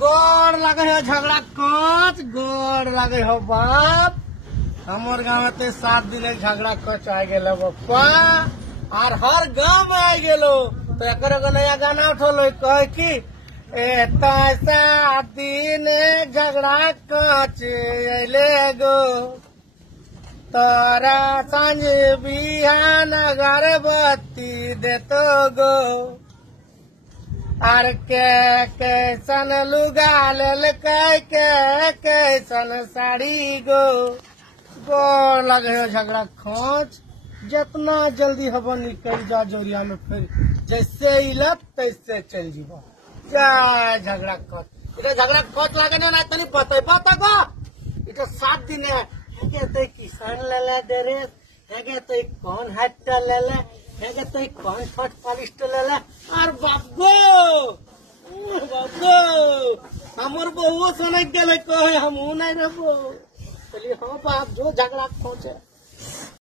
गोड़ लगे हो झगड़ा कच गोड़ लगे हो बाप हमार गाँव में 7 दिन झगड़ा कच आ गए बप्पा और हर गांव में आ गेलो तो एक नया गाना उठलो कह की ऐसा दिन झगड़ा कच अले गो तोरा सांझ बिहान अगरबत्ती देतो गो आर के कैसन लुगा लेल कैसन साड़ी गो गोड़ लगे हो झगड़ा खोच जितना जल्दी हब निकल जा जोरिया में फिर जैसे इलत तैसे चल जीव जय झगड़ा खोच इधर झगड़ा खोच लगे ना तनी पता गो इधर 7 दिन है तो किसान ले दे रे है तो कौन हाथ ले है तो कौन फट पालिस्ट ले और बाबू हमर बहु सुन गेल कहे हम नहीं रहो चलिए हाँ बाप जो झगड़ा खोचे